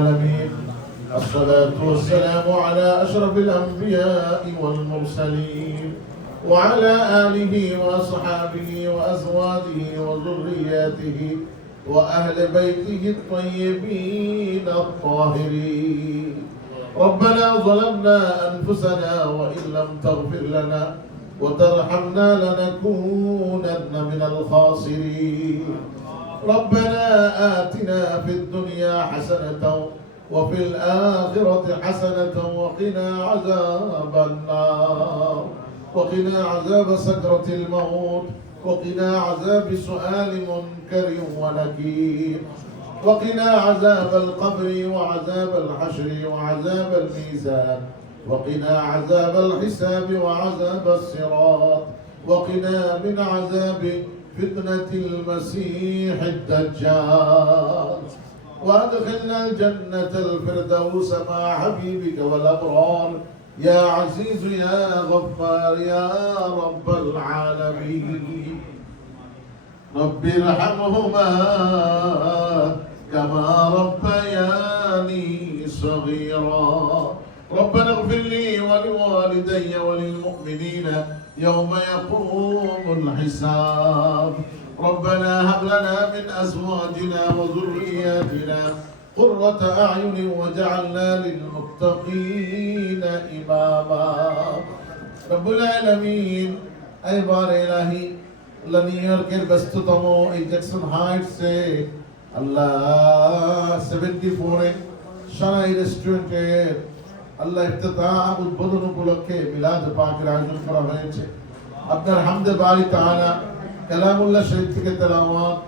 العالمين. الصلاة والسلام على أشرف الأنبياء والمرسلين وعلى آله وأصحابه وأزواجه وذرياته وأهل بيته الطيبين الطاهرين. ربنا ظلمنا أنفسنا وإن لم تغفر لنا وترحمنا لنكونن من الخاسرين. ربنا آتنا في الدنيا حسنة وفي الآخرة حسنة وقنا عذاب النار. وقنا عذاب سكرة الموت. وقنا عذاب سؤال منكر ونكير. وقنا عذاب القبر وعذاب الحشر وعذاب الميزان. وقنا عذاب الحساب وعذاب الصراط. وقنا من عذاب فتنة المسيح الدجال وأدخلنا الجنة الفردوس مع حبيبك والأبرار. يا عزيز يا غفار يا رب العالمين. رب ارحمهما كما ربياني صغيرا. ربنا اغفر لي ولوالدي وللمؤمنين يوم يقوم الحساب ربنا هب لنا من ازواجنا وذرياتنا قرة اعين وجعلنا للمتقين اماما رب العالمين এবার এলাহি আল্লাহ নিউ ইয়র্কের ব্যস্ততম এই জ্যাকসন হাইটসে আল্লাহ সেভেন্টি ফোরে সারাই রেস্টুরেন্টের আল্লাহ ইফতেতাহ উদ্বোধন উপলক্ষে মিলাদ পাকের আয়োজন করা হয়েছে। আপনার হামদে বাড়ি তাআলা কালামুল্লাহ শরীফ থেকে তেলাওয়াত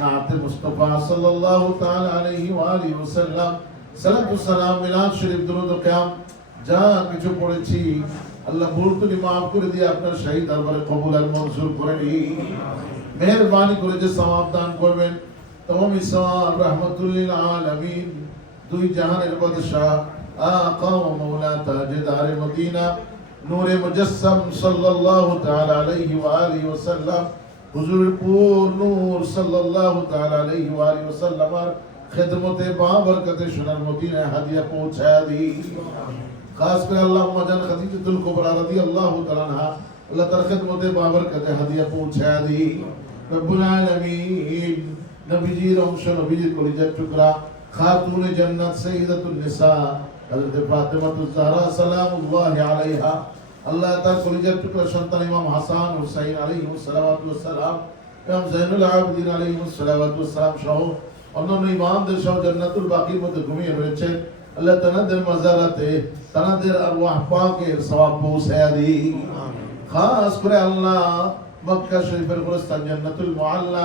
নাতে মুস্তাফা সাল্লাল্লাহু তাআলা আলাইহি ওয়া আলিহি ওয়াসাল্লাম। সালাতু সালাম, মিলাদ শরীফ কিয়াম, যা কিছু পড়েছি, আল্লাহ ভুল তুলি মাফ করে দিয়ে আপনার শহীদ দরবারে কবুল আর মঞ্জুর করে নিন। মেহরবানি করে যে সওয়াব দান করবেন তমাম ইসওয়াব রহমাতুল্লিল আলামিন, দুই জাহানের বাদশাহ আকা ও মৌলা তাজদার মদিনা নূরে মুজাসসাম সাল্লাল্লাহু তাআলা আলাইহি ওয়া আলিহি ওয়াসাল্লাম হুজুর পুর নূর সাল্লাল্লাহু তাআলা আলাইহি ওয়া আলিহি ওয়াসাল্লামার খেদমতে বাবরকতে সোনার মদিনায় হাদিয়া পৌঁছায়া দিই খাস করে আল্লাহ জান খাদিজাতুল কুবরা রাদিয়াল্লাহু তাআলা আনহা আল্লাহ তার খেদমতে বাবরকতে হাদিয়া পৌঁছায়া দিই রব্বুল আলামিন নবীজির অংশ নবীজির কলিজার টুকরা খাতুন জান্নাত সাইয়্যিদাতুন নিসা হযরত ফাতেমাতুজ জাহরা আলাইহা, আল্লাহ তার কলিজার টুকরা সন্তান ইমাম হাসান হুসাইন আলাইহিস সালাওয়াতু ওয়াস সালাম ইমাম জাইনুল আবেদিন আলাইহিস সালাওয়াতু ওয়াস সহ অন্যান্য ইমামদের সহ জান্নাতুল বাকির মধ্যে ঘুমিয়ে রয়েছেন। আল্লাহ তানাদের মাজারাতে, তানাদের আরওয়াহ পাকের সওয়াব পৌঁছায়া দিই খাস করে আল্লাহ মক্কা শরীফের গোরস্থান জান্নাতুল মুআল্লা,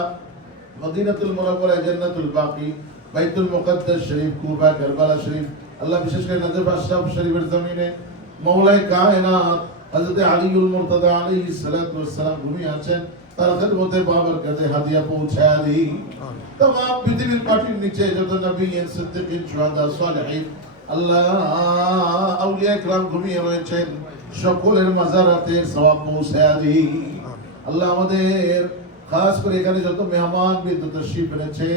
মদিনাতুল মুনাওয়ারা জান্নাতুল বাকি, বাইতুল মুকদ্দাস শরীফ, কুবা, কারবালা শরীফ আল্লাহ বিশেষ করে নাজির বাদশাহ শরীফের জমিনে মৌলাই কায়নাত হযরত আলীউল আলাইহিস সালাত সালাতু ওয়াসসালাম ভূমি আছেন। তার খেদমতে বাবার কাছে হাদিয়া পৌঁছায় দি তমাম পৃথিবীর পাটির নিচে যত নবী এর সিদ্দিকিন শুহাদা সালেহিন আল্লাহ আউলিয়া کرام ঘুমিয়ে রয়েছেন। সকলের মাজারাতে সওয়াব পৌঁছায় দি আল্লাহ আমাদের খাস করে এখানে যত মেহমান বিদ্যুৎ শিব রয়েছে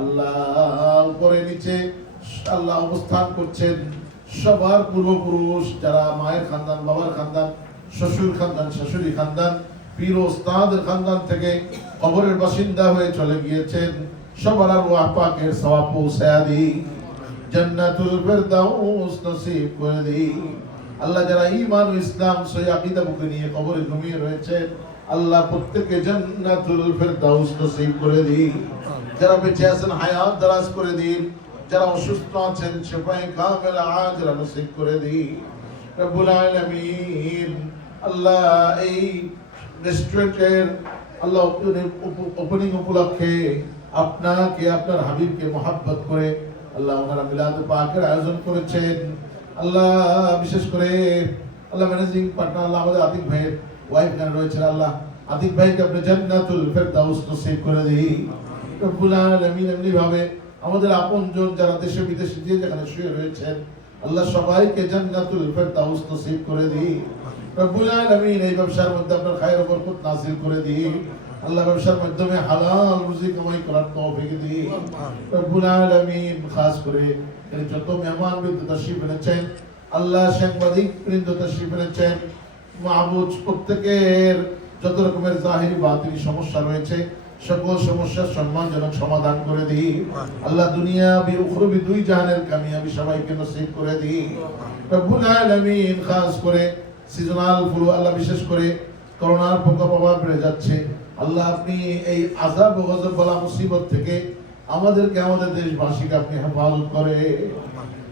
আল্লাহ উপরে নিচে আল্লাহ অবস্থান করছেন সবার পূর্বপুরুষ যারা মায়ের খানদান, বাবার খানদান, শ্বশুর খানদান, শাশুড়ি খানদান, পীর ওস্তাদের খানদান থেকে কবরের বাসিন্দা হয়ে চলে গিয়েছেন সবার আর ওয়াহ পাকের সওয়াব পৌঁছায়া দিই জান্নাতুল ফেরদাউস নসিব করে দিই আল্লাহ যারা ঈমান ও ইসলাম সহি আকীদা বুকে নিয়ে কবরে ঘুমিয়ে রয়েছেন, আল্লাহ প্রত্যেককে জান্নাতুল ফেরদাউস নসিব করে দিই যারা বেঁচে আছেন, হায়াত দারাজ করে দিন। যারা অসুস্থ আছেন সেফাই কামেল আজরা নসিব করে দিই। রব্বুল আলামিন, আল্লাহ এই রেস্টুরেন্টের আল্লাহ ওপেনিং উপলক্ষে আপনাকে, আপনার হাবিবকে মোহাব্বত করে আল্লাহ ওনারা মিলাদ পাকের আয়োজন করেছেন। আল্লাহ বিশেষ করে আল্লাহ ম্যানেজিং পার্টনার আল্লাহ আমাদের আতিক ভাইয়ের ওয়াইফ গান রয়েছেন, আল্লাহ আতিক ভাইকে আপনি জান্নাতুল ফেরদাউস নসিব করে দিই। রব্বুল আলামিন এমনি ভাবে আমাদের আপনজন যারা দেশে বিদেশে যে যেখানে শুয়ে রয়েছেন, আল্লাহ সবাইকে জান্নাতুল ফেরদাউস নসিব করে দিই রব্বুল আলামিন এই ব্যবসার মধ্যে আপনার খায়ের বরকত নাসিল করে দিই আল্লাহ ব্যবসার মাধ্যমে হালাল রুজি কামাই করার তৌফিক দিন। রব্বুল আলামিন খাস করে এর যত মেহমান বৃন্দ তশরিফ এনেছেন, আল্লাহ সাংবাদিক বৃন্দ তশরিফ এনেছেন মাহবুজ প্রত্যেকের যত রকমের জাহিরি বাতিল সমস্যা রয়েছে সকল সমস্যার সম্মানজনক সমাধান করে দিই আল্লাহ দুনিয়া বি উখরবি দুই জাহানের কামিয়াবি সবাইকে নসিব করে দিই রব্বুল আলামিন খাস করে সিজনাল ফ্লু আল্লাহ বিশেষ করে করোনার প্রকোপ আবার বেড়ে যাচ্ছে আল্লাহ আপনি এই আযাব ও গজব বলা মুসিবত থেকে আমাদেরকে আমাদের দেশবাসীকে আপনি হেফাজত করে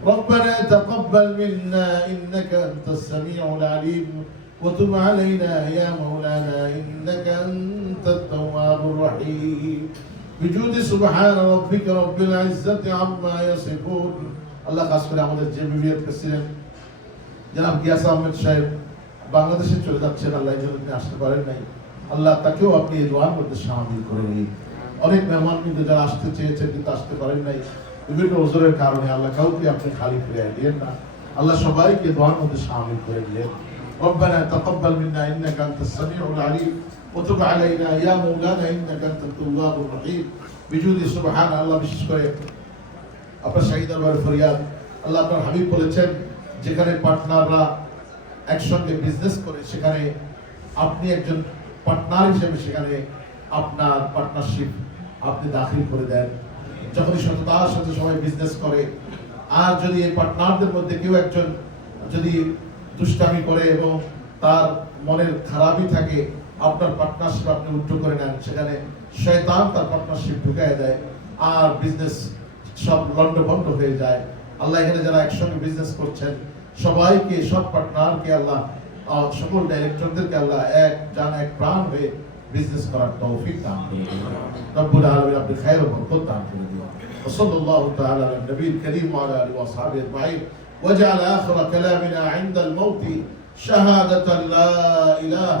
ربنا تقبل منا انك انت السميع العليم وتب علينا يا مولانا انك انت التواب الرحيم بجود سبحان ربك رب العزه عما يصفون আল্লাহ খাস করে আমাদের যে বিবিএর প্রেসিডেন্ট জনাব গিয়াস আহমেদ সাহেব বাংলাদেশে চলে যাচ্ছেন আল্লাহ এই জন্য তিনি আসতে পারেন নাই আল্লাহ তাকেও আপনি এই দোয়ার মধ্যে সামিল করে নিন অনেক মেহমান কিন্তু যারা আসতে চেয়েছেন কিন্তু আসতে পারেন নাই বিভিন্ন ওজোরের কারণে আল্লাহ কাউকে আপনি খালি ফিরে দিয়েন না আল্লাহ সবাইকে দোয়ার মধ্যে সামিল করে দিলেন ربنا تقبل منا انك انت السميع العليم وتب علينا يا مولانا انك انت التواب الرحيم بجود سبحان الله বিশেষ করে আপনার শাহিদ আবার ফরিয়াদ আল্লাহ আপনার হাবিব বলেছেন যেখানে পার্টনাররা একসঙ্গে বিজনেস করে সেখানে আপনি একজন পার্টনার হিসেবে সেখানে আপনার পার্টনারশিপ আপনি দাখিল করে দেন যখনই সততার সাথে সবাই বিজনেস করে আর যদি এই পার্টনারদের মধ্যে কেউ একজন যদি দুষ্টামি করে এবং তার মনের খারাপই থাকে আপনার পার্টনারশিপ আপনি উল্টো করে নেন সেখানে শয়তান তার পার্টনারশিপ ঢুকায় দেয় আর বিজনেস সব লন্ডভন্ড হয়ে যায় আল্লাহ এখানে যারা একসঙ্গে বিজনেস করছেন সবাইকে সব পার্টনারকে আল্লাহ আহ, সকল ডাইরেক্টরদেরকে আল্লাহ এক জান এক প্রাণ হয়ে বিজনেস করার তৌফিক দান করে দিন রব্বুল আলামিন আপনি খায়ের ও বরকত দান করে দিন وصلى الله تعالى على النبي الكريم وعلى اله واصحابه اجمعين وجعل اخر كلامنا عند الموت شهادة لا اله